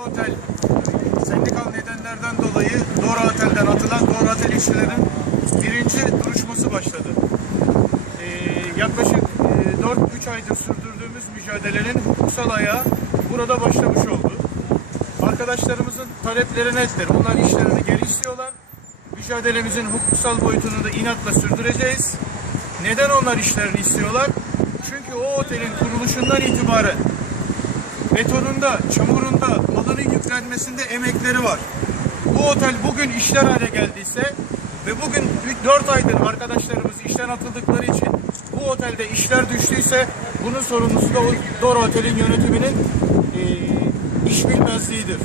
Doğru Otel sendikal nedenlerden dolayı Doğru Otel'den atılan Doğru Otel işçilerin birinci duruşması başladı. Ee, yaklaşık e, 4-3 aydır sürdürdüğümüz mücadelenin hukuksal ayağı burada başlamış oldu. Arkadaşlarımızın talepleri nettir. Onlar işlerini geri istiyorlar. Mücadelemizin hukuksal boyutunu da inatla sürdüreceğiz. Neden onlar işlerini istiyorlar? Çünkü o otelin kuruluşundan itibaren betonunda, çamurunda, yüklenmesinde emekleri var. Bu otel bugün işler hale geldiyse ve bugün 4 aydır arkadaşlarımız işten atıldıkları için bu otelde işler düştüyse bunun sorumlusu da Dora Otel'in yönetiminin e, iş bilmezliğidir.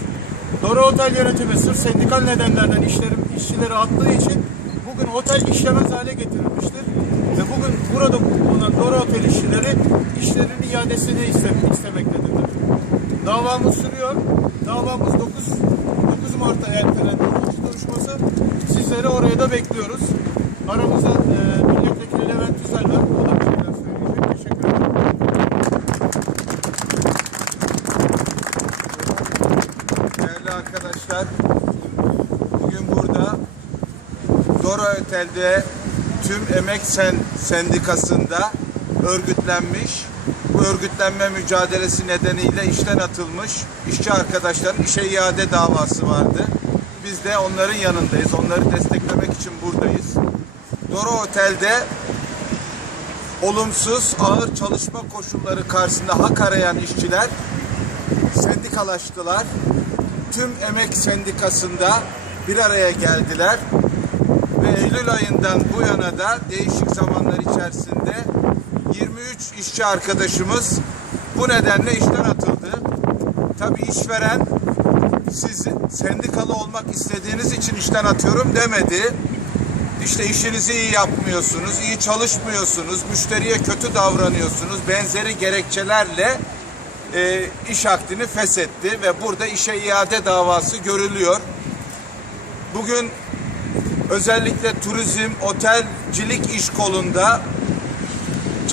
Dora Otel yönetimi sırf sendikal nedenlerden işlerim, işçileri attığı için bugün otel işlemez hale getirilmiştir. Ve bugün burada bulunan Dora Otel işçileri işlerinin iadesini iste- istemektedirler. Davamız sürüyor. Davamız 9 9 Mart'ta ertelendi. İkinci duruşması. Sizleri oraya da bekliyoruz. Aramızda e, milletvekili Levent Tüzel var. O da bir şeyler söyleyecek. Teşekkür ederim. Değerli arkadaşlar, bugün burada Dora Otel'de tüm emek sen sendikasında örgütlenmiş, bu örgütlenme mücadelesi nedeniyle işten atılmış işçi arkadaşların işe iade davası vardı. Biz de onların yanındayız, onları desteklemek için buradayız. Dora Otel'de olumsuz, ağır çalışma koşulları karşısında hak arayan işçiler sendikalaştılar. Tüm emek sendikasında bir araya geldiler. Ve Eylül ayından bu yana da değişik zamanlar içerisinde 23 işçi arkadaşımız bu nedenle işten atıldı. Tabii işveren siz sendikalı olmak istediğiniz için işten atıyorum demedi. İşte işinizi iyi yapmıyorsunuz, iyi çalışmıyorsunuz, müşteriye kötü davranıyorsunuz, benzeri gerekçelerle e, iş akdini feshetti ve burada işe iade davası görülüyor. Bugün özellikle turizm, otelcilik iş kolunda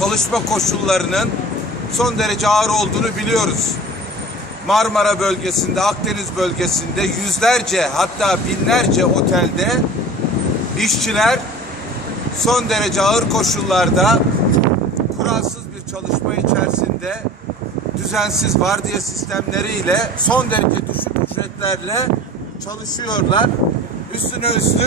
çalışma koşullarının son derece ağır olduğunu biliyoruz. Marmara bölgesinde, Akdeniz bölgesinde yüzlerce hatta binlerce otelde işçiler son derece ağır koşullarda kuralsız bir çalışma içerisinde düzensiz vardiya sistemleriyle son derece düşük ücretlerle çalışıyorlar. Üstüne üstlük